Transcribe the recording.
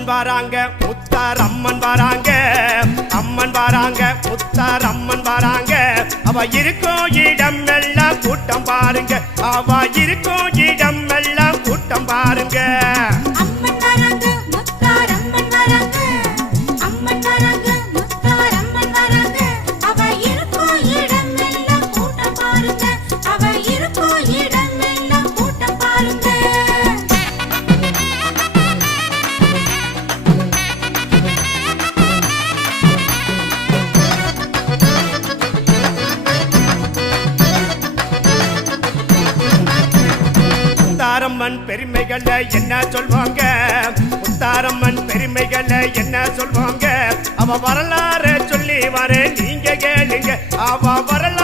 அம்மன் வாராங்க முத்தார் அம்மன் வாராங்க, அம்மன் வாராங்க முத்தார் அம்மன் வாராங்க. அவ இருக்கும் இடம் எல்லாம் கூட்டம் பாருங்க, அவ இருக்கும் இடம் எல்லாம் கூட்டம் பாருங்க. முத்தாரம்மன் பெருமைகளை என்ன சொல்வாங்க, முத்தாரம்மன் பெருமைகளை என்ன சொல்வாங்க. அவ வரலாறு சொல்லி வர நீங்க கேளுங்க, அவ வரலாறு